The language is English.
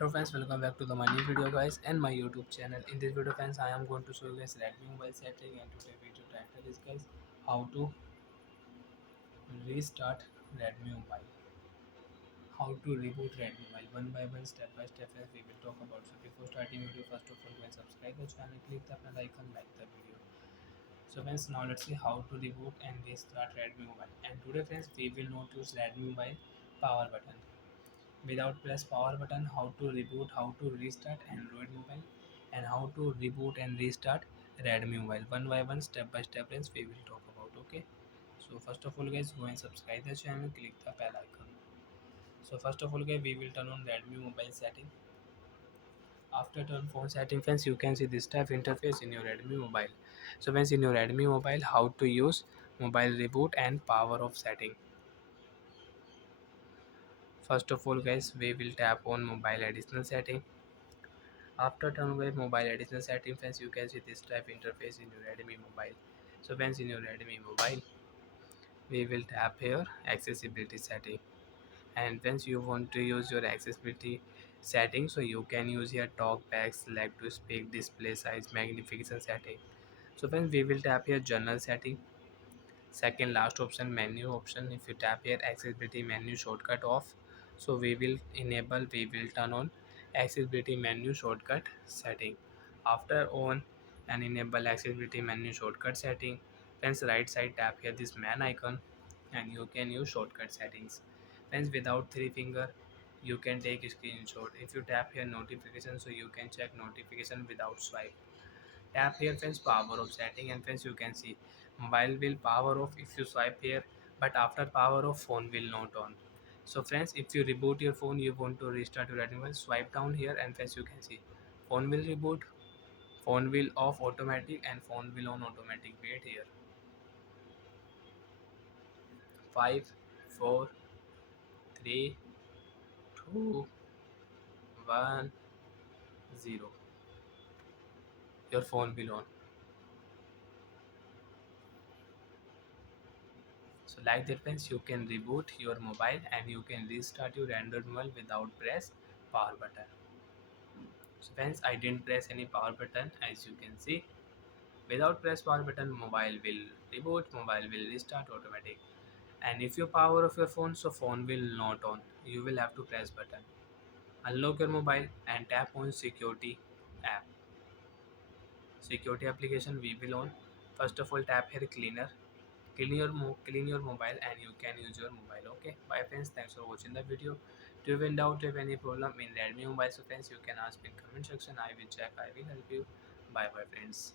Hello friends, welcome back to my new video guys and my YouTube channel. In this video friends, I am going to show you guys Redmi mobile setting, and today video title is guys how to restart Redmi mobile. How to reboot Redmi mobile one by one, step by step, as we will talk about. So before starting video, first of all guys, subscribe the channel, click the bell icon, like the video. So friends, now let's see how to reboot and restart Redmi mobile. And today friends, we will not use Redmi mobile power button. Without press power button, how to reboot, how to restart Android mobile, and how to reboot and restart Redmi mobile one by one, step by step friends, we will talk about. Okay, so first of all guys, go and subscribe the channel, click the bell icon. So first of all guys, we will turn on Redmi mobile setting. After turn phone setting friends, you can see this type interface in your Redmi mobile. So friends, in your Redmi mobile, how to use mobile reboot and power off setting. First of all guys, we will tap on mobile additional setting. After turn with mobile additional setting friends, you can see this type interface in your Redmi mobile. So friends, in your Redmi mobile, we will tap here accessibility setting. And once you want to use your accessibility setting, so you can use here talk back, select to speak, display size, magnification setting. So friends, we will tap here general setting. Second last option, menu option. If you tap here accessibility menu shortcut off, so we will turn on accessibility menu shortcut setting. After on and enable accessibility menu shortcut setting, friends, right side tap here this man icon and you can use shortcut settings. Friends, without three finger you can take a screenshot. If you tap here notification, so you can check notification without swipe. Tap here friends power off setting, and friends, you can see mobile will power off if you swipe here, but after power off phone will not on. So friends, if you reboot your phone, you want to restart your animal, swipe down here, and friends, you can see phone will reboot, phone will off automatic, and phone will on automatic. Wait here. 5, 4, 3, 2, 1, 0. Your phone will on. So like that friends, you can reboot your mobile and you can restart your Android mobile without press power button. So friends, I didn't press any power button, as you can see. Without press power button, mobile will reboot, mobile will restart automatic. And if you power off your phone, so phone will not on. You will have to press button. Unlock your mobile and tap on security app. Security application we will on. First of all, tap here cleaner. Clean your mobile and you can use your mobile. Okay, bye friends, thanks for watching the video. Do you have any doubt, have any problem in Redmi mobile, so friends, you can ask in comment section. I will check, I will help you. Bye bye friends.